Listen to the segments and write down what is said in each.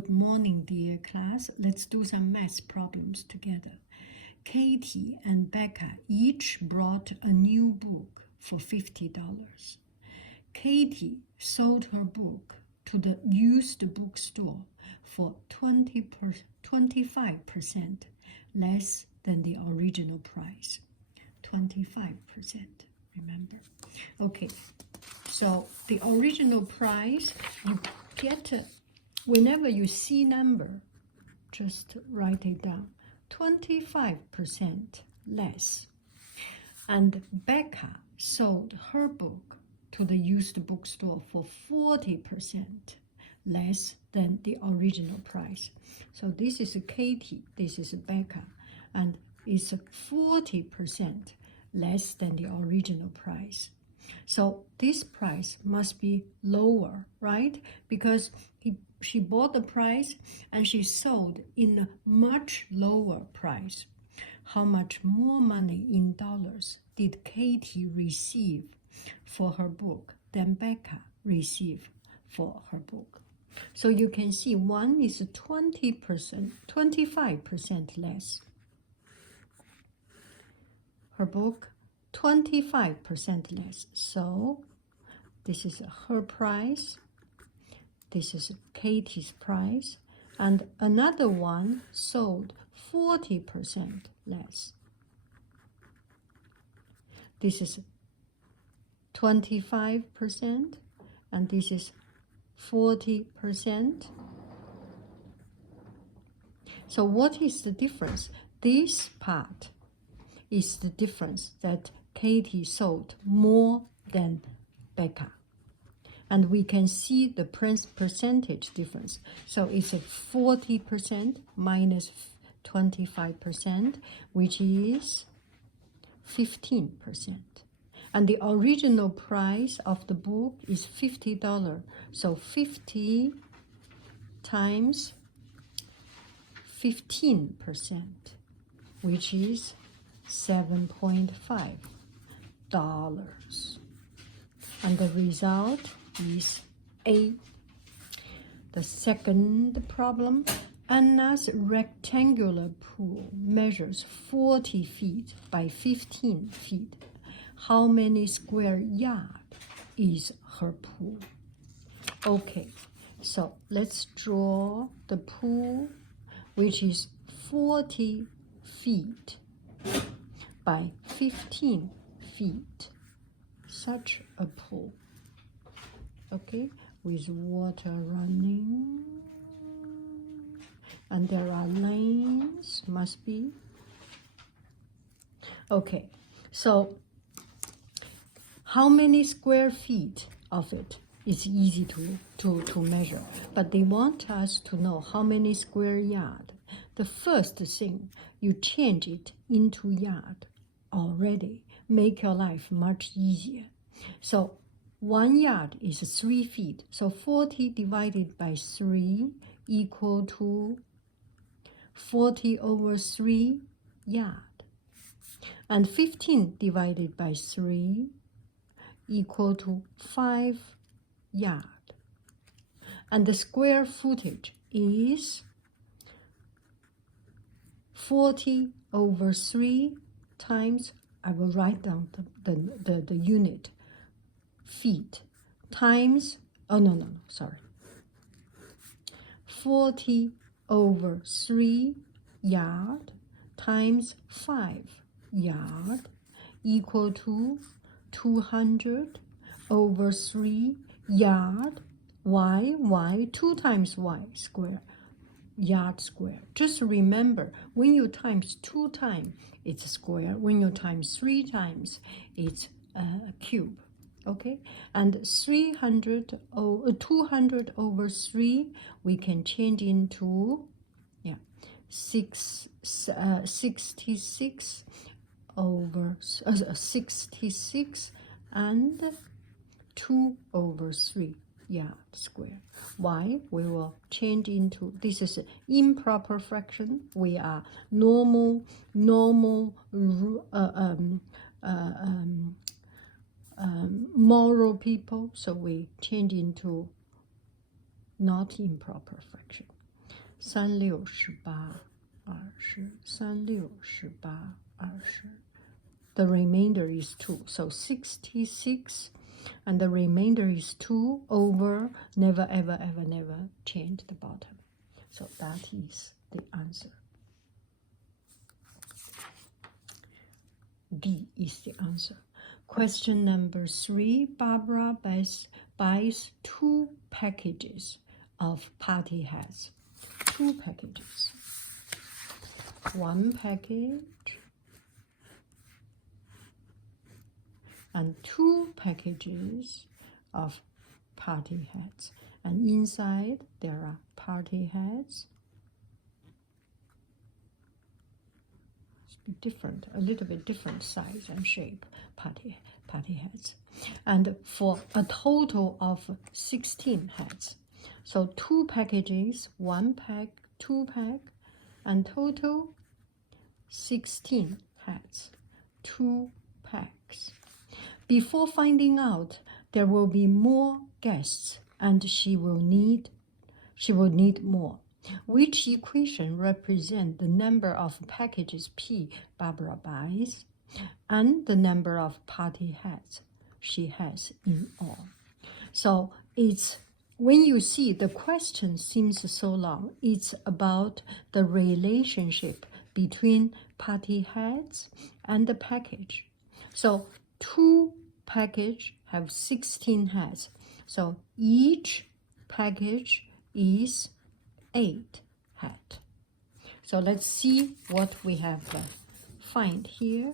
Good morning, dear class. Let's do some math problems together. Katie and Becca each brought a new book for $50. Katie sold her book to the used bookstore for 25% less than the original price. 25%, remember. Okay, so the original price, you get, whenever you see number, just write it down. 25% less. And Becca sold her book to the used bookstore for 40% less than the original price. So this is Katie, this is Becca, and it's 40% less than the original price. So this price must be lower, right? Because she bought the price and she sold in a much lower price. How much more money in dollars did Katie receive for her book than Becca received for her book? So you can see one is 20%, 25% less. Her book, 25% less. So this is her price. This is Katie's price. And another one sold 40% less. This is 25% and this is 40%. So what is the difference? This part is the difference that Katie sold more than Becca. And we can see the percentage difference. So it's 40% minus 25%, which is 15%. And the original price of the book is $50. So 50 times 15%, which is $7.5. And the result is A. The second problem, Anna's rectangular pool measures 40 feet by 15 feet. How many square yards is her pool? Okay, so let's draw the pool, which is 40 feet by 15 feet. Such a pool. Okay, with water running. And there are lanes, must be. Okay, so how many square feet of it is easy to measure, but they want us to know how many square yards. The first thing, you change it into yard already, make your life much easier. So 1 yard is 3 feet, so 40 divided by 3 equal to 40 over 3 yard. And 15 divided by 3 equal to 5 yard. And the square footage is 40 over 3 times, I will write down the unit, feet, times, 40 over 3 yard times 5 yard equal to 200 over 3 yard, y, 2 times y square, yard square. Just remember, when you times 2 times, it's a square. When you times 3 times, it's a cube. Okay, and 200 over 3, we can change into 66 over 66 and 2 over 3 yard square. Why? We will change into, this is improper fraction. We are normal moral people, so we change into not improper fraction. 36、18、20、36、18、20. The remainder is 2. So 66, and the remainder is 2 over never, ever, ever, never change the bottom. So that is the answer. D is the answer. Question number 3, Barbara buys 2 packages of party hats. 2 packages. 1 package and 2 packages of party hats. And inside there are party hats. Different, a little bit different size and shape, party hats, and for a total of 16 hats. So 2 packages, 1 pack, 2 pack, and total 16 hats, 2 packs. Before finding out there will be more guests and she will need more. Which equation represents the number of packages P Barbara buys and the number of party hats she has in all? So it's, when you see the question seems so long, it's about the relationship between party hats and the package. So 2 packages have 16 hats. So each package is 8 hat. So let's see what we have find here.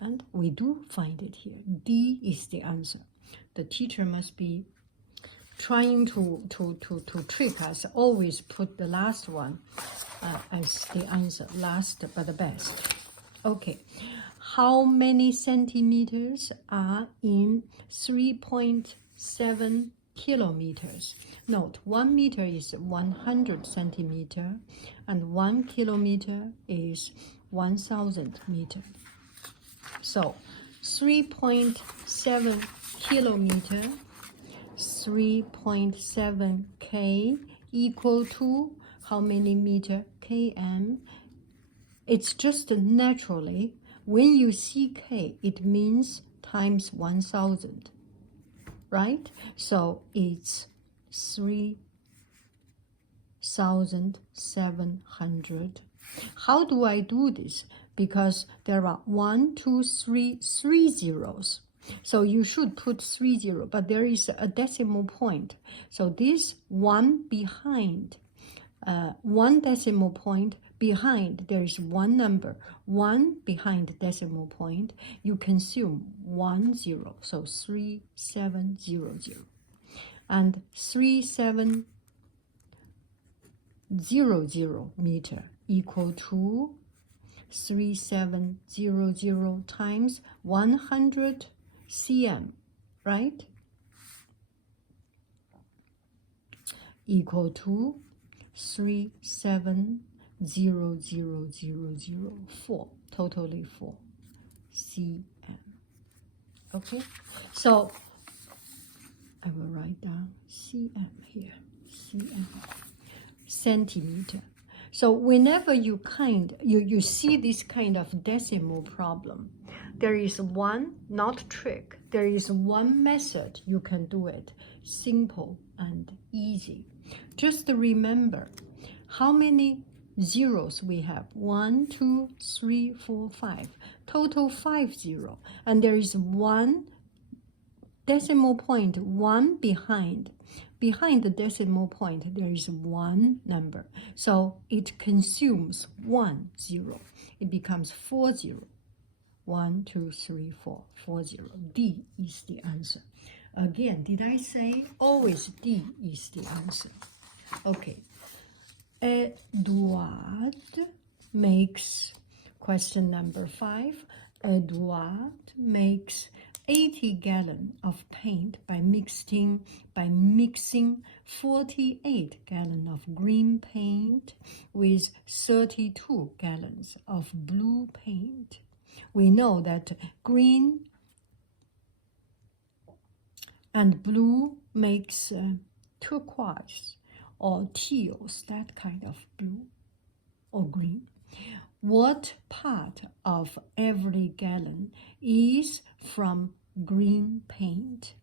And we do find it here. D is the answer. The teacher must be trying to trick us. Always put the last one as the answer. Last but the best. Okay. How many centimeters are in 3.7 kilometers? Note, 1 meter is 100 centimeter and 1 kilometer is 1000 meter. So 3.7 kilometer, 3.7 k equal to how many meter? Km. It's just naturally, when you see k, it means times 1000. Right? So it's 3,700. How do I do this? Because there are 1, 2, 3 zeros. So you should put 3 zeros, but there is a decimal point. So this one behind, 1 decimal point behind, there is 1 number. 1 behind decimal point, you consume 1 0. So 3700. And 3700 meter equal to 3700 times 100 cm, right? Equal to 370004, totally 4 cm. Okay, so I will write down cm here, cm, centimeter. So whenever you see this kind of decimal problem, there is one, not trick, there is one method you can do it, simple and easy. Just remember how many zeros we have. 1, 2, 3, 4, 5. Total 5 0. And there is 1 decimal point, 1 behind. Behind the decimal point, there is 1 number. So it consumes 1 0. It becomes 4 0. 1, 2, 3, 4, 4 0. D is the answer. Again, did I say always D is the answer? Okay. Edward makes, question number 5. Edward makes 80 gallons of paint by mixing 48 gallons of green paint with 32 gallons of blue paint. We know that green and blue makes turquoise, or teals, that kind of blue or green. What part of every gallon is from green paint?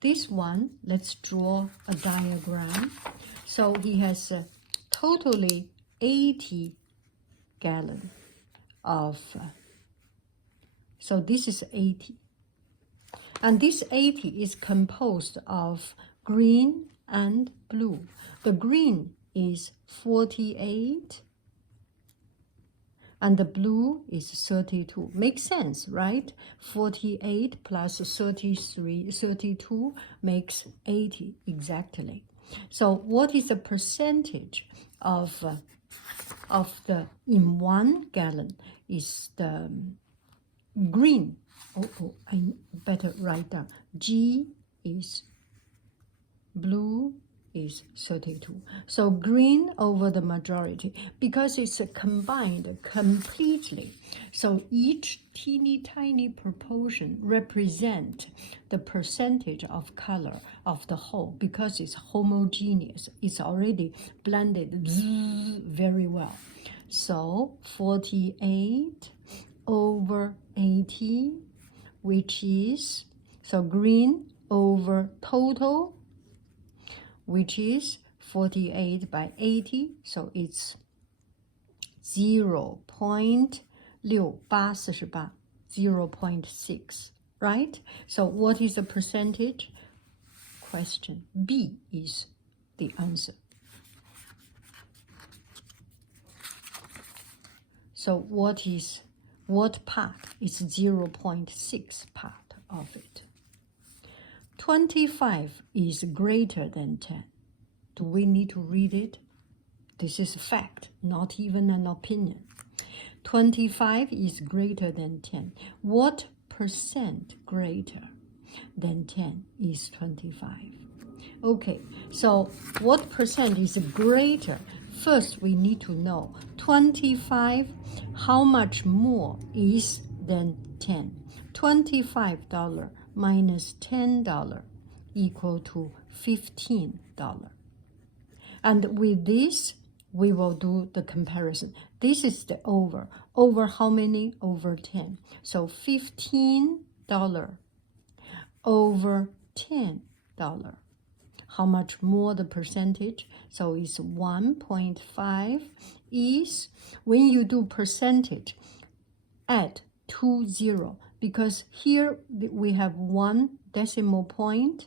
This one, let's draw a diagram. So he has totally 80 gallon of, so this is 80. And this 80 is composed of green and blue. The green is 48 and the blue is 32. Makes sense, right? 48 plus 32 makes 80 exactly. So what is the percentage of the, in 1 gallon is the green? I better write down. G is blue is 32. So green over the majority because it's combined completely. So each teeny tiny proportion represent the percentage of color of the whole because it's homogeneous. It's already blended very well. So 48 over 80, which is, so green over total, which is 48 by 80, so it's 0.6848, 0.6, right? So what is the percentage? Question B is the answer. So what part is 0.6 part of it? 25 is greater than 10. Do we need to read it? This is a fact, not even an opinion. 25 is greater than 10. What percent greater than 10 is 25? Okay, so what percent is greater? First, we need to know 25, how much more is than 10? $25 minus $10 equal to $15. And with this, we will do the comparison. This is the over. Over how many? Over 10. So $15 over $10. How much more the percentage? So it's 1.5 is, when you do percentage, add 20, because here we have 1 decimal point,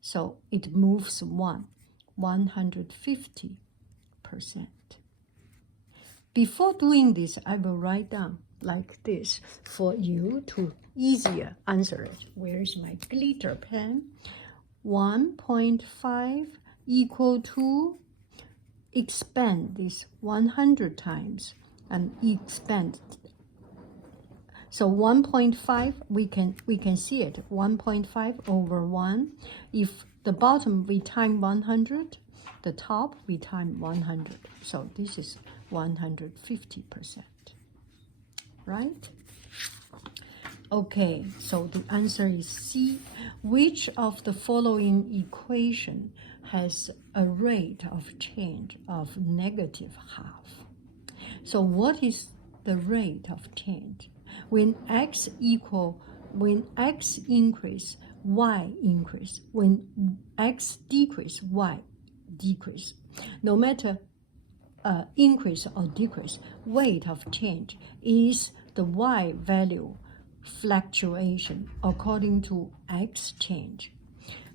so it moves 150%. Before doing this, I will write down like this for you to easier answer it. Where is my glitter pen? 1.5 equal to, expand this 100 times and expand. So 1.5, we can see it, 1.5 over 1. If the bottom we time 100, the top we time 100. So this is 150%, right? Okay, so the answer is C. Which of the following equation has a rate of change of negative half? So what is the rate of change? When x increase, y increase. When x decrease, y decrease. No matter increase or decrease, rate of change is the y value fluctuation according to x change.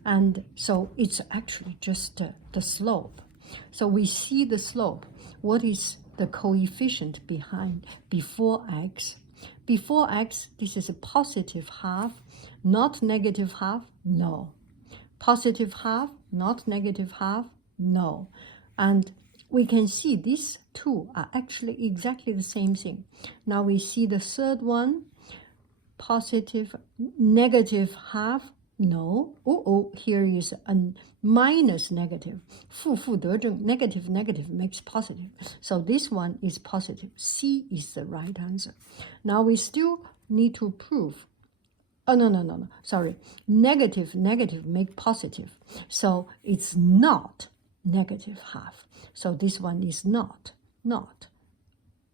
And so it's actually just the slope. So we see the slope. What is the coefficient behind before x? Before x, this is a positive half, not negative half, no. Positive half, not negative half, no. And we can see these two are actually exactly the same thing. Now we see the third one, positive, negative half, no. Here is a minus negative. 负负得正, negative makes positive. So this one is positive. C is the right answer. Now we still need to prove. Oh, no. Sorry. Negative make positive. So it's not negative half. So this one is not.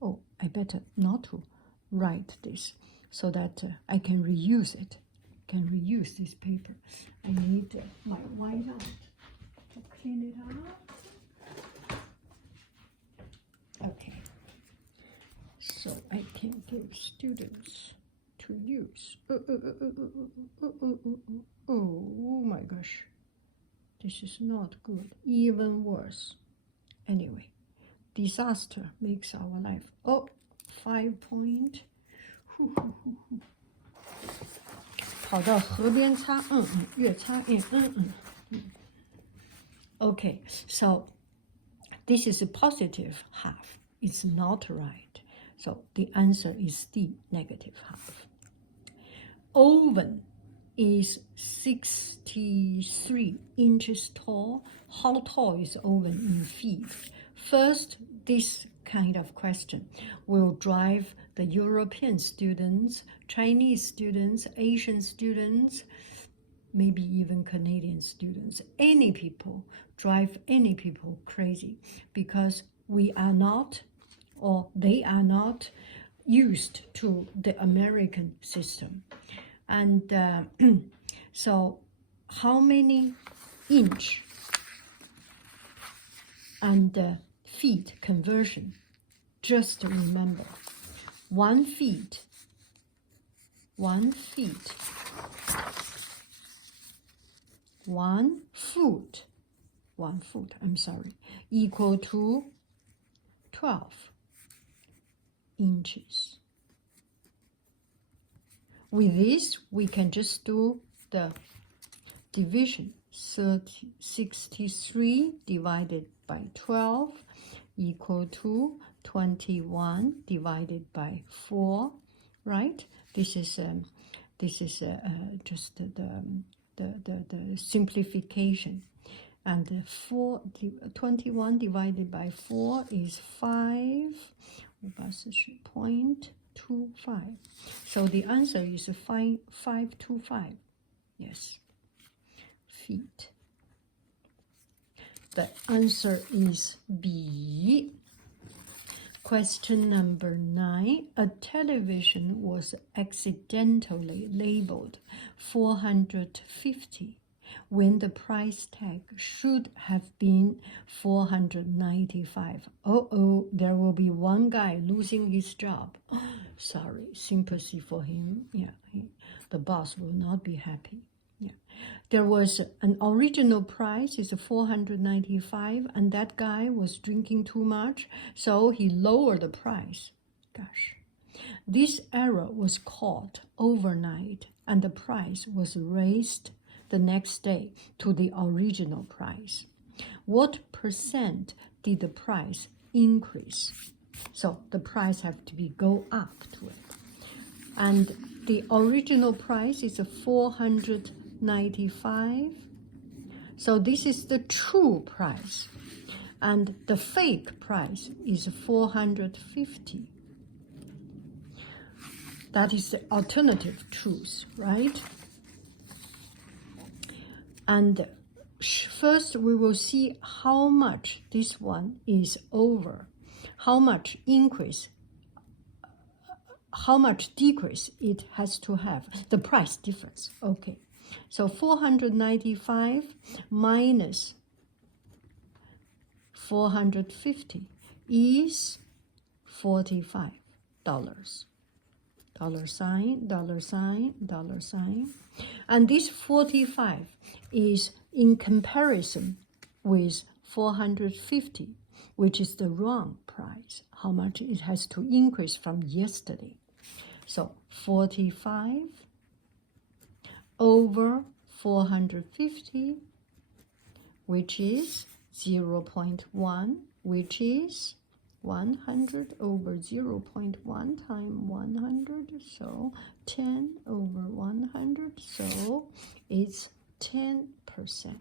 Oh, I better not to write this so that I can reuse it. Can reuse this paper. I need my whiteout to clean it up. Okay. So I can give students to use. Oh my gosh. This is not good. Even worse. Anyway, disaster makes our life. Oh, 5 point. 跑到河边擦，越擦越Okay, so this is a positive half. It's not right. So the answer is D, negative half. Oven is 63 inches tall. How tall is oven in feet? First, this kind of question will drive the European students, Chinese students, Asian students, maybe even Canadian students, any people, drive any people crazy because we are not, or they are not used to the American system. And so how many inch and feet conversion? Just remember, 1 feet, 1 feet, 1 foot, 1 foot, I'm sorry, equal to 12 inches. With this, we can just do the division. 63 divided by 12 equal to 21 divided by 4, right? This is just the simplification. And 21 divided by 4 is 5.25. So the answer is 525. Yes, feet. The answer is B. Question number 9. A television was accidentally labeled 450 when the price tag should have been 495. There will be one guy losing his job. Sorry, sympathy for him. Yeah, the boss will not be happy. Yeah, there was an original price is 495, and that guy was drinking too much, so he lowered the price. Gosh, this error was caught overnight, and the price was raised the next day to the original price. What percent did the price increase? So the price have to be go up to it. And the original price is 495. So this is the true price. And the fake price is 450. That is the alternative truth, right? And first we will see how much this one is over, how much increase, how much decrease it has to have, the price difference. Okay, so 495 minus 450 is $45. Dollar sign, dollar sign, dollar sign. And this 45 is in comparison with 450, which is the wrong price, how much it has to increase from yesterday. So 45 over 450, which is 0.1, which is 100 over 0.1 times 100, so 10 over 100, so it's 10%.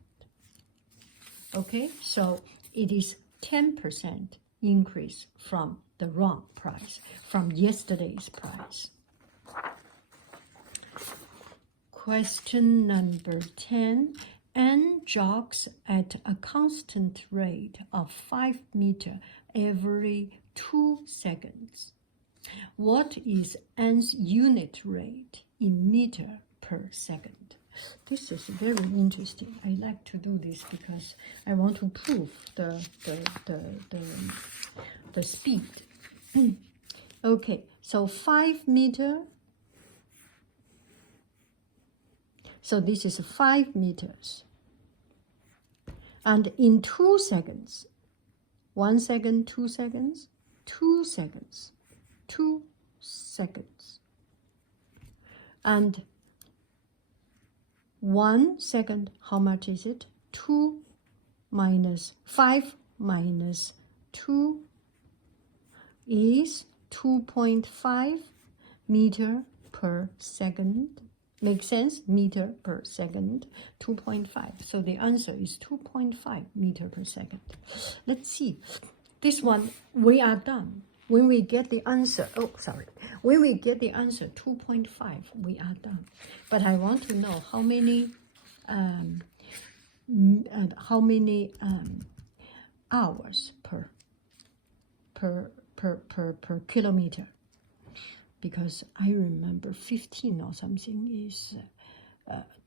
Okay, so it is 10% increase from the wrong price, from yesterday's price. Question number 10. N jogs at a constant rate of 5 meters every 2 seconds. What is N's unit rate in meter per second? This is very interesting. I like to do this because I want to prove the speed. Okay, so 5 meters. So this is 5 meters. And in 2 seconds, 1 second, 2 seconds, 2 seconds, 2 seconds. And 1 second, how much is it? 2 minus 5 minus 2 is 2.5 meter per second. Make sense? Meter per second, 2.5. So the answer is 2.5 meter per second. Let's see. This one, we are done. When we get the answer, when we get the answer 2.5, we are done. But I want to know how many hours per kilometer. Because I remember 15 or something is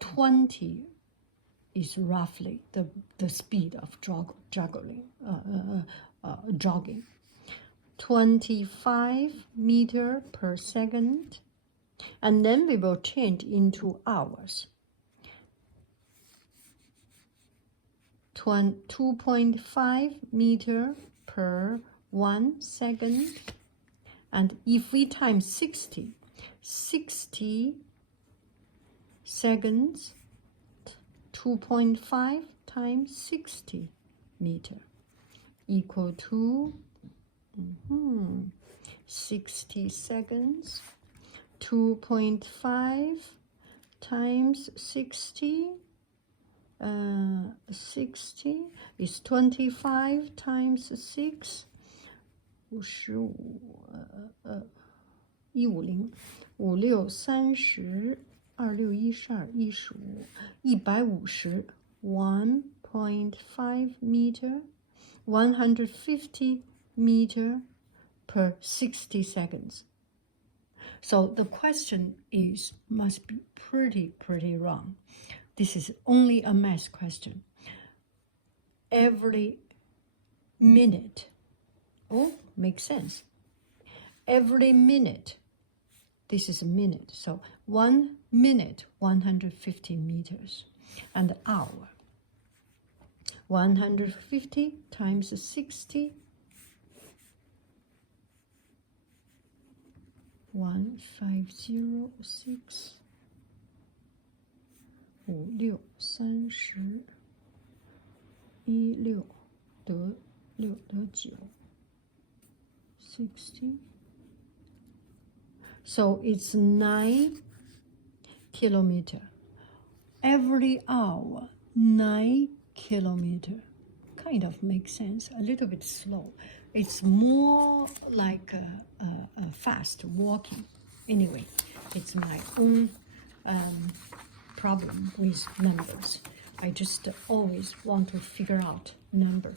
20 is roughly the speed of jogging. 25 meter per second, and then we will change into hours. 2.5 meter per 1 second. And if we times 60 seconds, 2.5 times 60 meter equal to 60 seconds. 2.5 times 60, 60 is 25 times 6. 55 150 56 30 26 12 15 1.5 meter, 150 meter per 60 seconds. So the question must be pretty wrong. This is only a math question. Every minute, makes sense. Every minute, this is a minute, so 1 minute, 150 meters, and hour. 150 times 60, 1506 56 30 16得6得9 60. So it's 9 kilometer. Every hour, 9 kilometer. Kind of makes sense. A little bit slow. It's more like a fast walking. Anyway, it's my own problem with numbers. I just always want to figure out number.